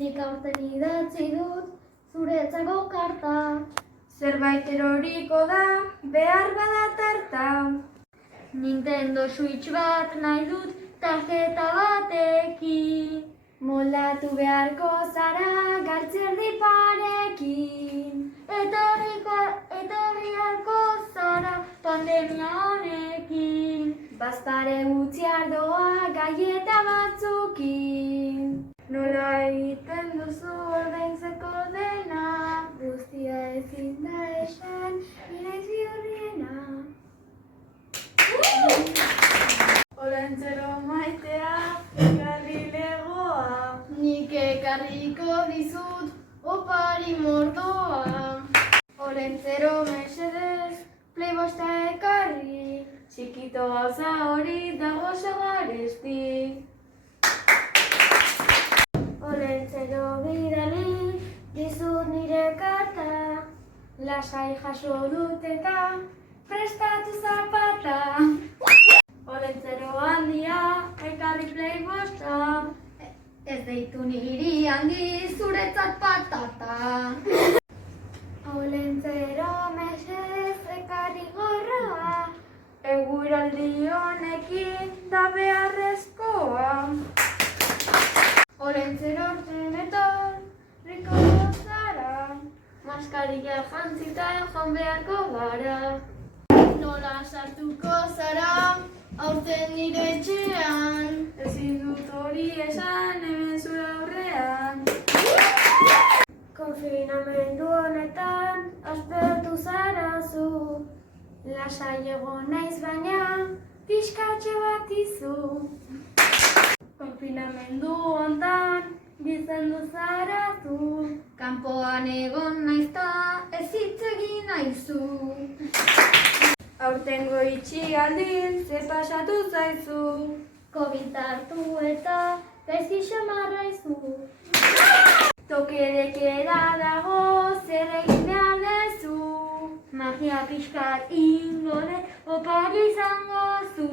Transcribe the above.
Nik aurten idatzi dut zuretzako karta. Zerbait eroriko da, behar bada tarta. Nintendo Switch bat nahi dut tarjeta batekin. Moldatu beharko zara galtzerdi parekin. Etorriako zara pandemia honekin. Bazpare utzi ardoa gaieta batzukin. Nola egiten duzu ordaintzeko dena? Guztia ezin da esan, nire ziurriena. Olentzero maitea, garri legoa. Nik ekarriko dizut opari mordoa. Olentzero mesedez, playbosta ekarri. Txikito gauza hori dago sagaresti. Olentzero bidali dizut nire karta. Lasai jaso dut eta prestatu zapata. Olentzero handia, ekarri playbosta. Ez deitu niri handi zuretzat patata. Olentzero mesedez ekarri gorroa. Eguraldi honekin da beharrezkoa. Olentzero etorriko zara. Maskarilla jantzita joan beharko gara. Nola sartuko zara aurten nire etxean. Ezin dut hori esan hemen zure aurrean. Konfinamendu honetan aspertu zara zu. Lasai egon naiz baina pixkatxo bat izu. Konfinamendu hontan gizendu zara zu. Kanpoan egon naizta ez hitz egin naizu. Aurtengo itxialdin ze pasatu zaizu. Covid hartu eta gaizki xamarra izu. Tokerekera dago zer egin behar dezu. Magia pixkat ingo dut opari izango zu.